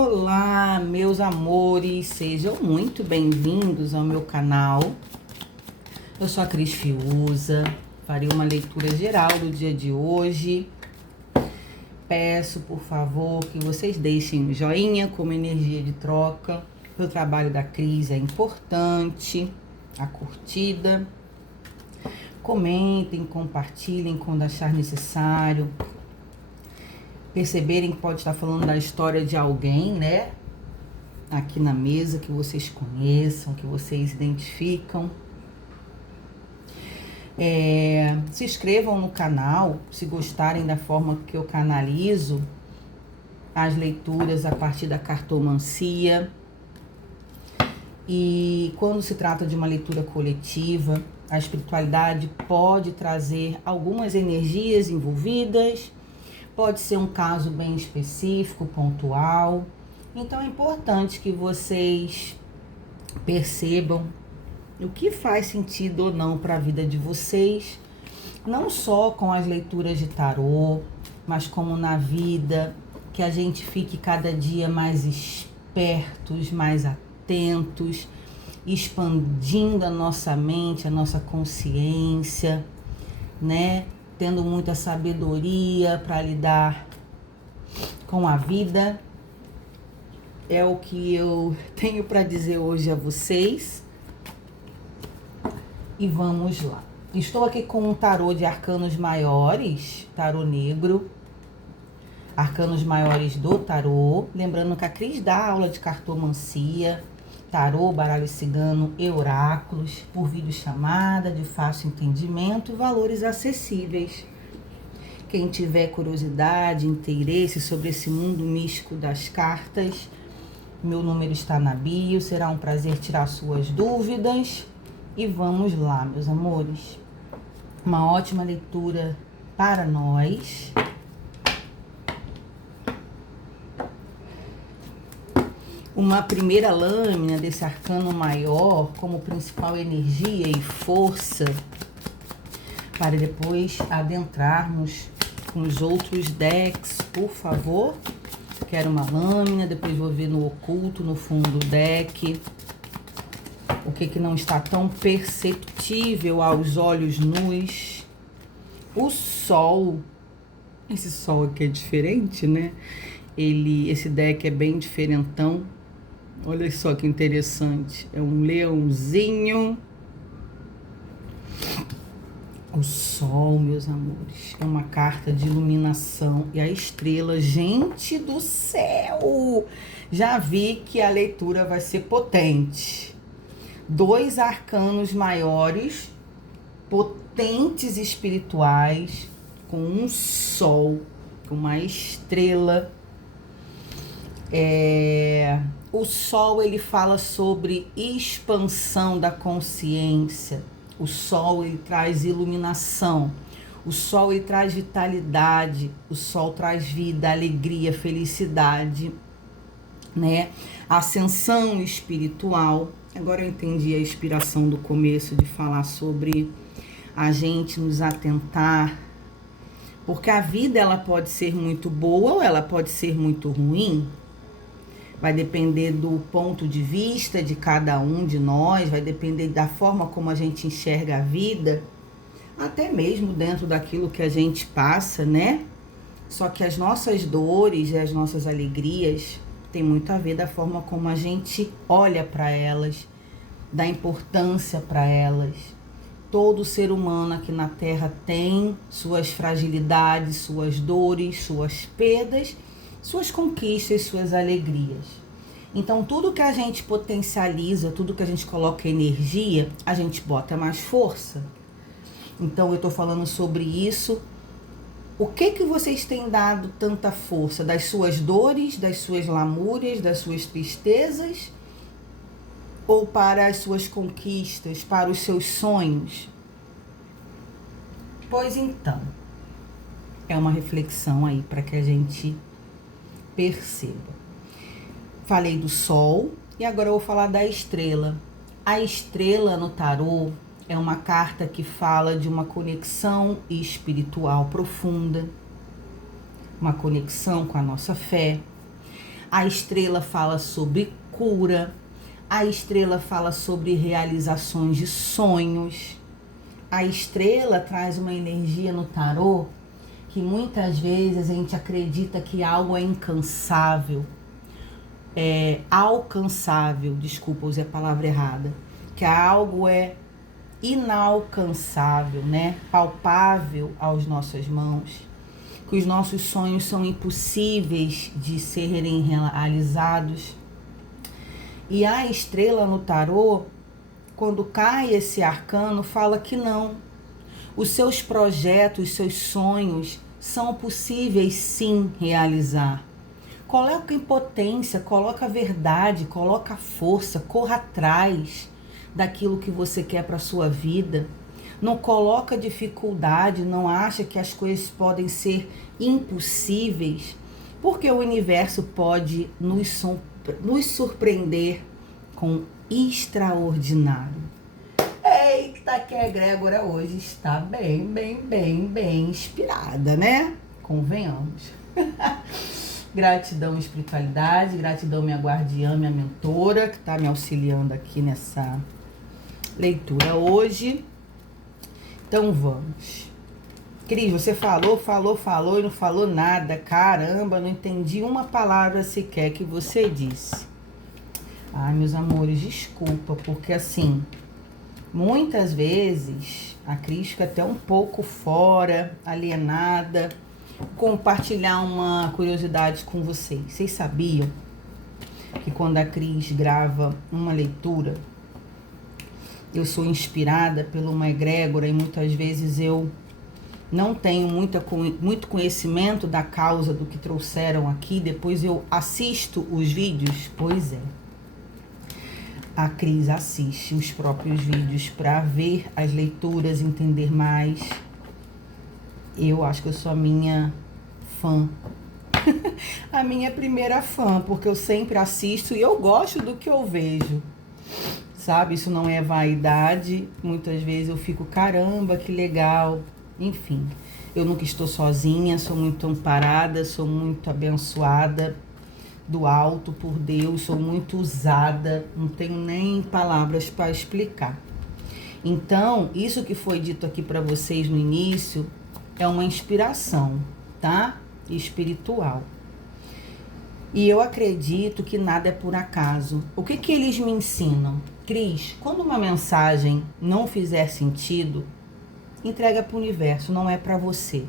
Olá, meus amores, sejam muito bem-vindos ao meu canal. Eu sou a Cris Fiuza, farei uma leitura geral do dia de hoje. Peço, por favor, que vocês deixem um joinha como energia de troca. O trabalho da Cris é importante, a curtida. Comentem, compartilhem quando achar necessário. Perceberem que pode estar falando da história de alguém, né? Aqui na mesa, que vocês conheçam, que vocês identificam. Se inscrevam no canal, se gostarem da forma que eu canalizo as leituras a partir da cartomancia. E quando se trata de uma leitura coletiva, a espiritualidade pode trazer algumas energias envolvidas. Pode ser um caso bem específico, pontual. Então é importante que vocês percebam o que faz sentido ou não para a vida de vocês, não só com as leituras de tarô, mas como na vida, que a gente fique cada dia mais espertos, mais atentos, expandindo a nossa mente, a nossa consciência, né? Tendo muita sabedoria para lidar com a vida. É o que eu tenho para dizer hoje a vocês. E vamos lá. Estou aqui com um tarô de arcanos maiores, tarô negro. Arcanos maiores do tarô. Lembrando que a Cris dá aula de cartomancia, tarô, baralho cigano e oráculos por videochamada de fácil entendimento e valores acessíveis. Quem tiver curiosidade, interesse sobre esse mundo místico das cartas, meu número está na bio, será um prazer tirar suas dúvidas. E vamos lá, meus amores. Uma ótima leitura para nós. Uma primeira lâmina desse arcano maior como principal energia e força, para depois adentrarmos com os outros decks, por favor. Quero uma lâmina, depois vou ver no oculto, no fundo do deck, o que não está tão perceptível aos olhos nus. O sol, esse sol aqui é diferente, né? Esse deck é bem diferentão. Olha só que interessante. É um leãozinho. O sol, meus amores, é uma carta de iluminação. E a estrela, gente do céu! Já vi que a leitura vai ser potente. 2 arcanos maiores, potentes espirituais, com um sol, com uma estrela. O sol, ele fala sobre expansão da consciência. O sol, ele traz iluminação. O sol, ele traz vitalidade. O sol traz vida, alegria, felicidade, né? Ascensão espiritual. Agora eu entendi a inspiração do começo de falar sobre a gente nos atentar. Porque a vida, ela pode ser muito boa ou ela pode ser muito ruim. Vai depender do ponto de vista de cada um de nós, vai depender da forma como a gente enxerga a vida, até mesmo dentro daquilo que a gente passa, né? Só que as nossas dores e as nossas alegrias têm muito a ver da forma como a gente olha para elas, dá importância para elas. Todo ser humano aqui na Terra tem suas fragilidades, suas dores, suas perdas, suas conquistas, suas alegrias. Então, tudo que a gente potencializa, tudo que a gente coloca energia, a gente bota mais força. Então, eu tô falando sobre isso. O que vocês têm dado tanta força? Das suas dores, das suas lamúrias, das suas tristezas? Ou para as suas conquistas, para os seus sonhos? Pois então, é uma reflexão aí para que a gente perceba. Falei do sol e agora eu vou falar da estrela. A estrela no tarô é uma carta que fala de uma conexão espiritual profunda, uma conexão com a nossa fé. A estrela fala sobre cura. A estrela fala sobre realizações de sonhos. A estrela traz uma energia no tarô que muitas vezes a gente acredita que algo é incansável, é alcançável, desculpa, usei a palavra errada, que algo é inalcançável, né? Palpável às nossas mãos, que os nossos sonhos são impossíveis de serem realizados. E a estrela no tarô, quando cai esse arcano, fala que não. Os seus projetos, os seus sonhos são possíveis sim realizar. Coloca em potência, coloca a verdade, coloca a força, corra atrás daquilo que você quer para a sua vida. Não coloca dificuldade, não acha que as coisas podem ser impossíveis, porque o universo pode nos surpreender com extraordinário. Eita, que a egrégora hoje está bem inspirada, né? Convenhamos. Gratidão, espiritualidade, gratidão, minha guardiã, minha mentora, que está me auxiliando aqui nessa leitura hoje. Então vamos. Cris, você falou e não falou nada. Caramba, não entendi uma palavra sequer que você disse. Ai, meus amores, desculpa, porque assim, muitas vezes a Cris fica até um pouco fora, alienada. Compartilhar uma curiosidade com vocês. Vocês sabiam que quando a Cris grava uma leitura, eu sou inspirada por uma egrégora e muitas vezes eu não tenho muito conhecimento da causa do que trouxeram aqui, depois eu assisto os vídeos? Pois é. A Cris assiste os próprios vídeos para ver as leituras, entender mais. Eu acho que eu sou a minha fã. A minha primeira fã, porque eu sempre assisto e eu gosto do que eu vejo. Sabe, isso não é vaidade. Muitas vezes eu fico, caramba, que legal. Enfim, eu nunca estou sozinha, sou muito amparada, sou muito abençoada do alto por Deus, sou muito usada, não tenho nem palavras para explicar. Então, isso que foi dito aqui para vocês no início é uma inspiração, tá? Espiritual. E eu acredito que nada é por acaso. O que que eles me ensinam? Cris, quando uma mensagem não fizer sentido, entrega para o universo, não é para você.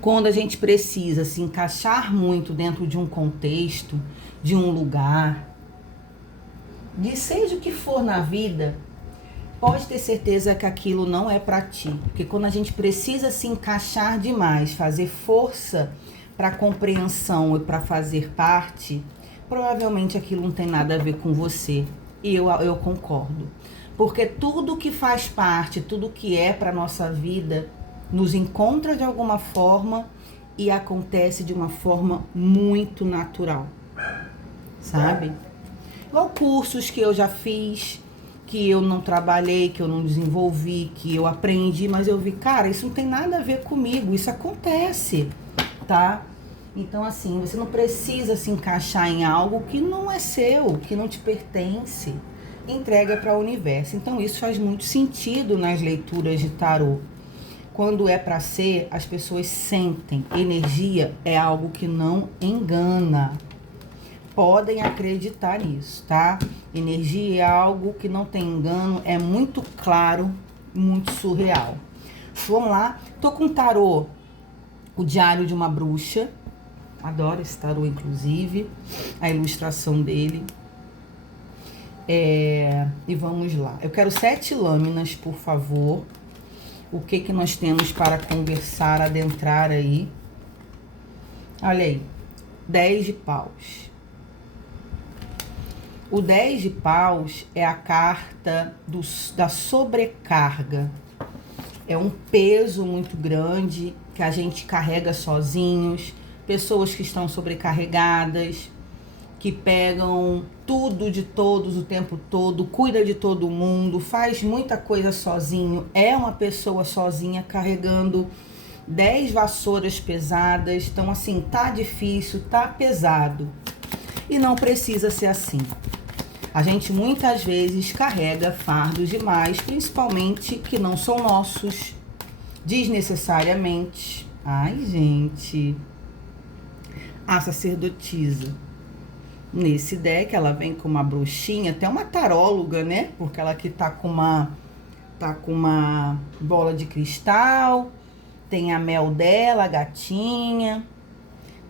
Quando a gente precisa se encaixar muito dentro de um contexto, de um lugar, de seja o que for na vida, pode ter certeza que aquilo não é para ti. Porque quando a gente precisa se encaixar demais, fazer força para compreensão e para fazer parte, provavelmente aquilo não tem nada a ver com você. E eu concordo. Porque tudo que faz parte, tudo que é para nossa vida, nos encontra de alguma forma e acontece de uma forma muito natural. Sabe? Igual cursos que eu já fiz, que eu não trabalhei, que eu não desenvolvi, que eu aprendi, mas eu vi, cara, isso não tem nada a ver comigo, isso acontece, tá? Então, assim, você não precisa se encaixar em algo que não é seu, que não te pertence. Entrega para o universo. Então, isso faz muito sentido nas leituras de tarô. Quando é para ser, as pessoas sentem. Energia é algo que não engana. Podem acreditar nisso, tá? Energia é algo que não tem engano, é muito claro, muito surreal. Vamos lá, tô com tarô, o Diário de uma Bruxa. Adoro esse tarô, inclusive, a ilustração dele. E vamos lá. Eu quero 7 lâminas, por favor. O que que nós temos para conversar, adentrar aí? Olha aí, 10 de paus. O 10 de paus é a carta da sobrecarga. É um peso muito grande que a gente carrega sozinhos. Pessoas que estão sobrecarregadas, que pegam tudo de todos o tempo todo, cuida de todo mundo, faz muita coisa sozinho. É uma pessoa sozinha carregando 10 vassouras pesadas. Então, assim, tá difícil, tá pesado. E não precisa ser assim. A gente muitas vezes carrega fardos demais, principalmente que não são nossos, desnecessariamente. Ai, gente. A sacerdotisa. Nesse deck, ela vem com uma bruxinha, até uma taróloga, né? Porque ela aqui tá com uma bola de cristal, tem a mel dela, a gatinha,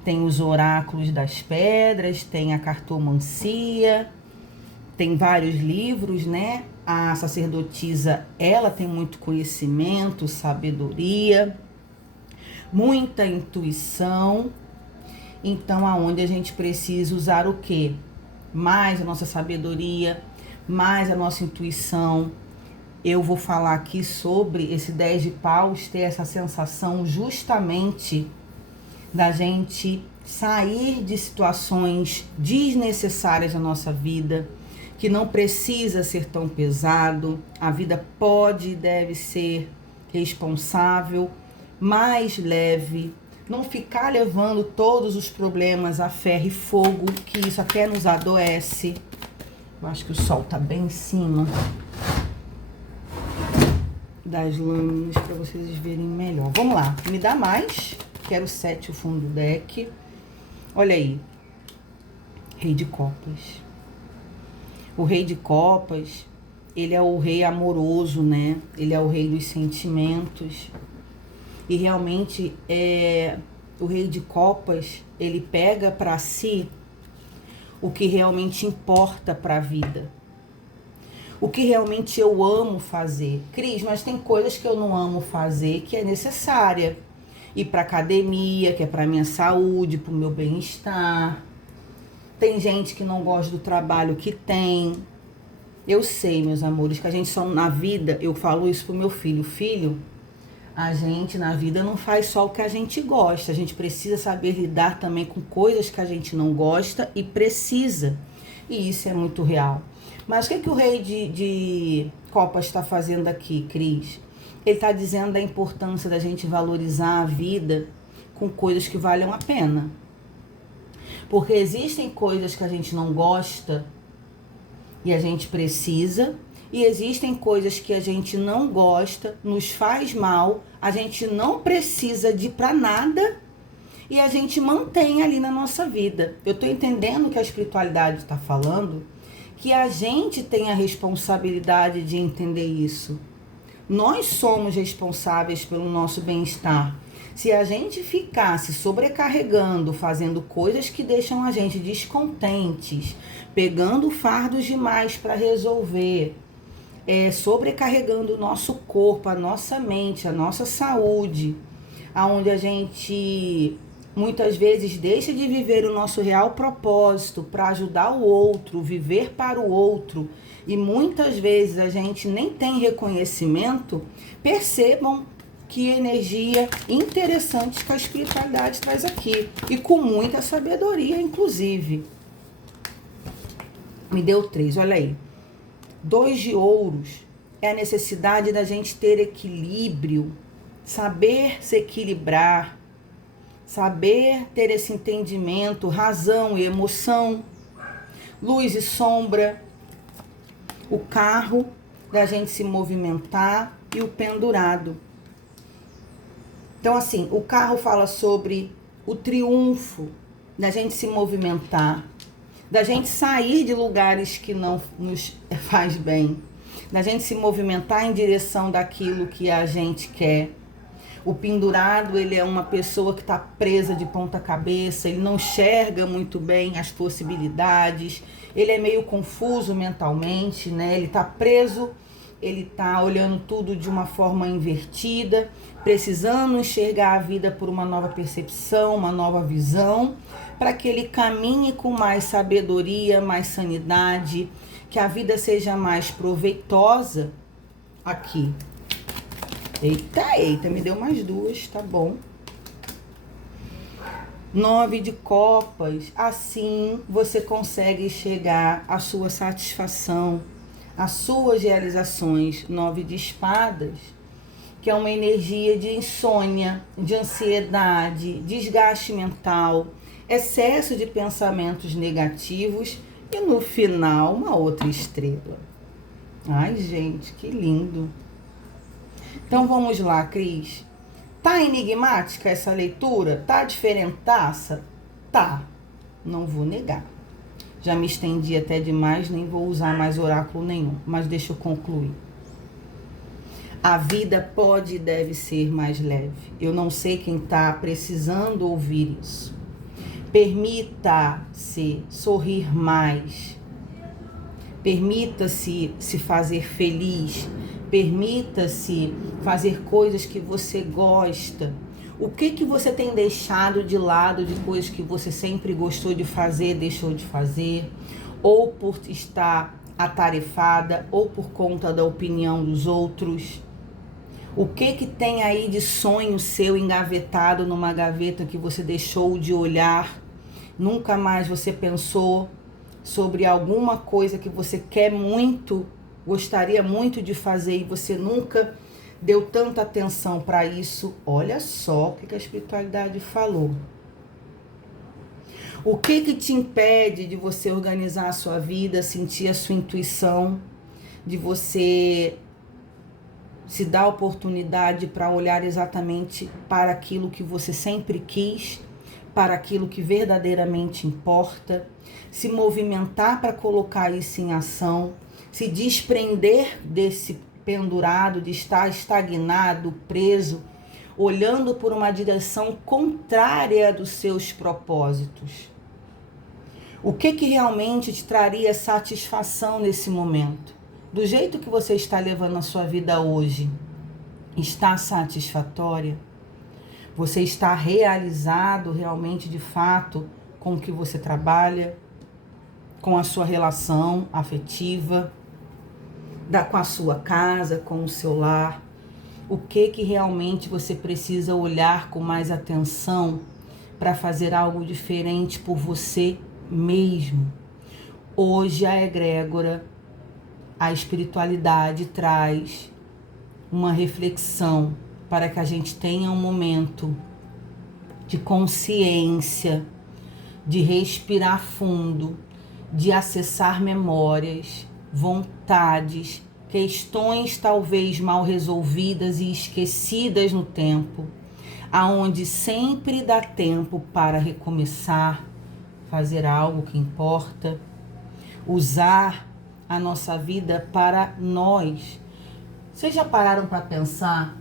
tem os oráculos das pedras, tem a cartomancia, tem vários livros, né? A sacerdotisa, ela tem muito conhecimento, sabedoria, muita intuição. Então, aonde a gente precisa usar o quê? Mais a nossa sabedoria, mais a nossa intuição. Eu vou falar aqui sobre esse 10 de paus ter essa sensação justamente da gente sair de situações desnecessárias na nossa vida, que não precisa ser tão pesado. A vida pode e deve ser responsável, mais leve. Não ficar levando todos os problemas a ferro e fogo, que isso até nos adoece. Eu acho que o sol tá bem em cima das lâminas para vocês verem melhor. Vamos lá, me dá mais. Quero 7 o fundo do deck. Olha aí. Rei de copas. O rei de copas, ele é o rei amoroso, né? Ele é o rei dos sentimentos. E realmente, o rei de copas, ele pega para si o que realmente importa para a vida. O que realmente eu amo fazer. Cris, mas tem coisas que eu não amo fazer que é necessária. Ir para academia, que é para minha saúde, para o meu bem-estar. Tem gente que não gosta do trabalho que tem. Eu sei, meus amores, que a gente só na vida, eu falo isso pro meu filho. Filho, a gente na vida não faz só o que a gente gosta. A gente precisa saber lidar também com coisas que a gente não gosta e precisa. E isso é muito real. Mas o que o rei de copas está fazendo aqui, Cris? Ele está dizendo da importância da gente valorizar a vida com coisas que valham a pena. Porque existem coisas que a gente não gosta e a gente precisa, e existem coisas que a gente não gosta, nos faz mal, a gente não precisa de para nada e a gente mantém ali na nossa vida. Eu estou entendendo que a espiritualidade está falando, que a gente tem a responsabilidade de entender isso. Nós somos responsáveis pelo nosso bem-estar. Se a gente ficar se sobrecarregando, fazendo coisas que deixam a gente descontentes, pegando fardos demais para resolver, sobrecarregando o nosso corpo, a nossa mente, a nossa saúde, aonde a gente muitas vezes deixa de viver o nosso real propósito para ajudar o outro, viver para o outro, e muitas vezes a gente nem tem reconhecimento. Percebam que energia interessante que a espiritualidade traz aqui. E com muita sabedoria, inclusive. Me deu 3, olha aí. 2 de ouros é a necessidade da gente ter equilíbrio, saber se equilibrar, saber ter esse entendimento, razão e emoção, luz e sombra, o carro da gente se movimentar e o pendurado. Então, assim, o carro fala sobre o triunfo da gente se movimentar, da gente sair de lugares que não nos faz bem, da gente se movimentar em direção daquilo que a gente quer. O pendurado, ele é uma pessoa que está presa de ponta cabeça, ele não enxerga muito bem as possibilidades, ele é meio confuso mentalmente, né? Ele está preso, ele está olhando tudo de uma forma invertida, precisando enxergar a vida por uma nova percepção, uma nova visão, para que ele caminhe com mais sabedoria, mais sanidade, que a vida seja mais proveitosa aqui. Eita, me deu mais 2, tá bom. 9 de copas, assim você consegue chegar à sua satisfação, às suas realizações. 9 de espadas, que é uma energia de insônia, de ansiedade, desgaste mental, excesso de pensamentos negativos e no final uma outra estrela. Ai, gente, que lindo. Então vamos lá, Cris. Tá enigmática essa leitura? Tá diferentaça? Tá, não vou negar. Já me estendi até demais, nem vou usar mais oráculo nenhum, mas deixa eu concluir. A vida pode e deve ser mais leve. Eu não sei quem está precisando ouvir isso. Permita-se sorrir mais. Permita-se se fazer feliz. Permita-se fazer coisas que você gosta. O que você tem deixado de lado de coisas que você sempre gostou de fazer, deixou de fazer? Ou por estar atarefada, ou por conta da opinião dos outros? O que tem aí de sonho seu engavetado numa gaveta que você deixou de olhar? Nunca mais você pensou sobre alguma coisa que você quer muito, gostaria muito de fazer e você nunca deu tanta atenção para isso? Olha só o que a espiritualidade falou. O que te impede de você organizar a sua vida, sentir a sua intuição, de você se dar a oportunidade para olhar exatamente para aquilo que você sempre quis, para aquilo que verdadeiramente importa, se movimentar para colocar isso em ação, se desprender desse pendurado, de estar estagnado, preso, olhando por uma direção contrária dos seus propósitos? O que realmente te traria satisfação nesse momento? Do jeito que você está levando a sua vida hoje, está satisfatória? Você está realizado realmente, de fato, com o que você trabalha, com a sua relação afetiva, com a sua casa, com o seu lar? O que realmente você precisa olhar com mais atenção para fazer algo diferente por você mesmo? Hoje a egrégora, a espiritualidade traz uma reflexão para que a gente tenha um momento de consciência, de respirar fundo, de acessar memórias, vontades, questões talvez mal resolvidas e esquecidas no tempo, aonde sempre dá tempo para recomeçar, fazer algo que importa, usar a nossa vida para nós. Vocês já pararam para pensar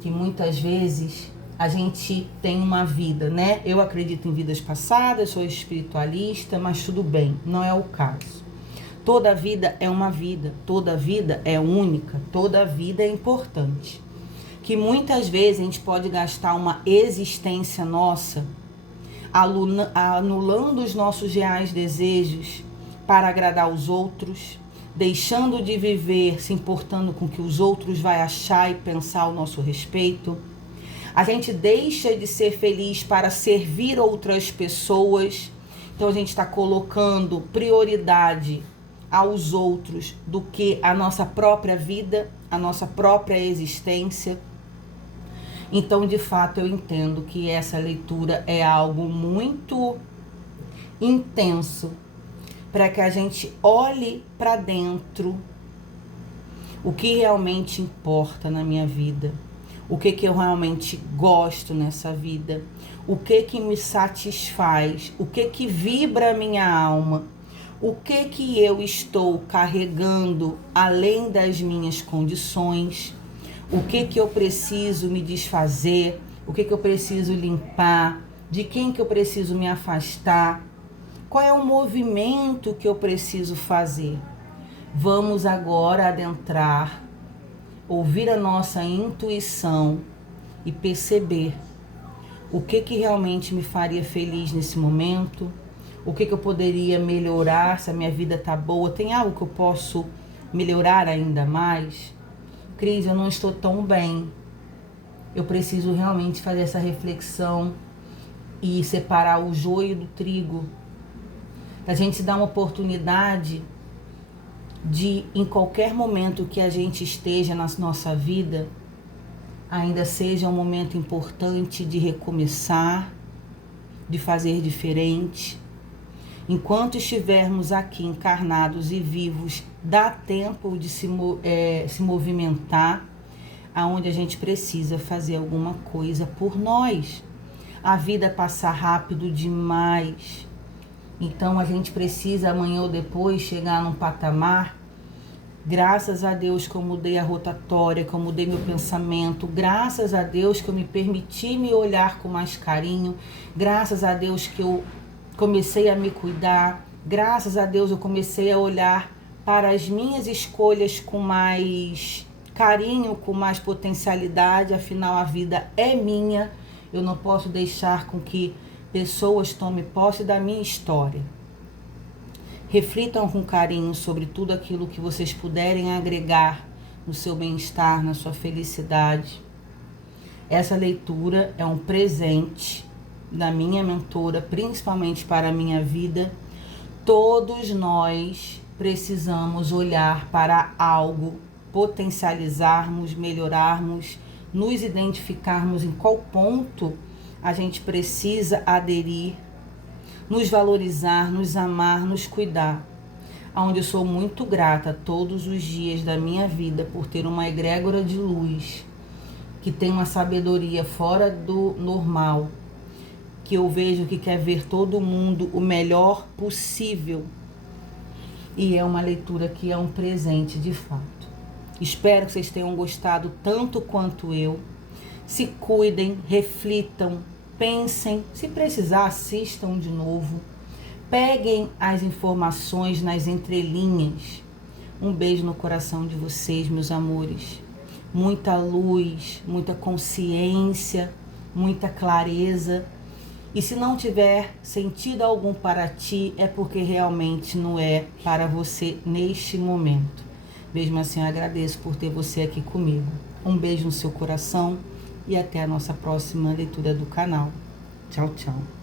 que muitas vezes a gente tem uma vida, né? Eu acredito em vidas passadas, sou espiritualista, mas tudo bem, não é o caso. Toda vida é uma vida, toda vida é única, toda vida é importante. Que muitas vezes a gente pode gastar uma existência nossa anulando os nossos reais desejos para agradar os outros, deixando de viver se importando com o que os outros vão achar e pensar ao nosso respeito. A gente deixa de ser feliz para servir outras pessoas. Então a gente está colocando prioridade aos outros do que a nossa própria vida, a nossa própria existência. Então, de fato, eu entendo que essa leitura é algo muito intenso para que a gente olhe para dentro o que realmente importa na minha vida, o que eu realmente gosto nessa vida, o que me satisfaz, o que vibra a minha alma, o que eu estou carregando além das minhas condições, o que eu preciso me desfazer, o que eu preciso limpar, de quem que eu preciso me afastar, qual é o movimento que eu preciso fazer. Vamos agora adentrar, ouvir a nossa intuição e perceber o que realmente me faria feliz nesse momento, o que eu poderia melhorar, se a minha vida tá boa, tem algo que eu posso melhorar ainda mais? Cris, eu não estou tão bem, eu preciso realmente fazer essa reflexão e separar o joio do trigo. A gente se dá uma oportunidade de, em qualquer momento que a gente esteja na nossa vida, ainda seja um momento importante de recomeçar, de fazer diferente. Enquanto estivermos aqui encarnados e vivos, dá tempo de se movimentar, aonde a gente precisa fazer alguma coisa por nós. A vida passa rápido demais. Então a gente precisa amanhã ou depois chegar num patamar. Graças a Deus que eu mudei a rotatória, que eu mudei meu pensamento. Graças a Deus que eu me permiti me olhar com mais carinho. Graças a Deus que eu comecei a me cuidar. Graças a Deus eu comecei a olhar para as minhas escolhas com mais carinho, com mais potencialidade. Afinal, a vida é minha. Eu não posso deixar com que pessoas tomem posse da minha história. Reflitam com carinho sobre tudo aquilo que vocês puderem agregar no seu bem-estar, na sua felicidade. Essa leitura é um presente da minha mentora, principalmente para a minha vida. Todos nós precisamos olhar para algo, potencializarmos, melhorarmos, nos identificarmos em qual ponto a gente precisa aderir, nos valorizar, nos amar, nos cuidar. Onde eu sou muito grata todos os dias da minha vida por ter uma egrégora de luz, que tem uma sabedoria fora do normal, que eu vejo que quer ver todo mundo o melhor possível. E é uma leitura que é um presente de fato. Espero que vocês tenham gostado tanto quanto eu. Se cuidem, reflitam, pensem. Se precisar, assistam de novo. Peguem as informações nas entrelinhas. Um beijo no coração de vocês, meus amores. Muita luz, muita consciência, muita clareza. E se não tiver sentido algum para ti, é porque realmente não é para você neste momento. Mesmo assim, eu agradeço por ter você aqui comigo. Um beijo no seu coração e até a nossa próxima leitura do canal. Tchau, tchau.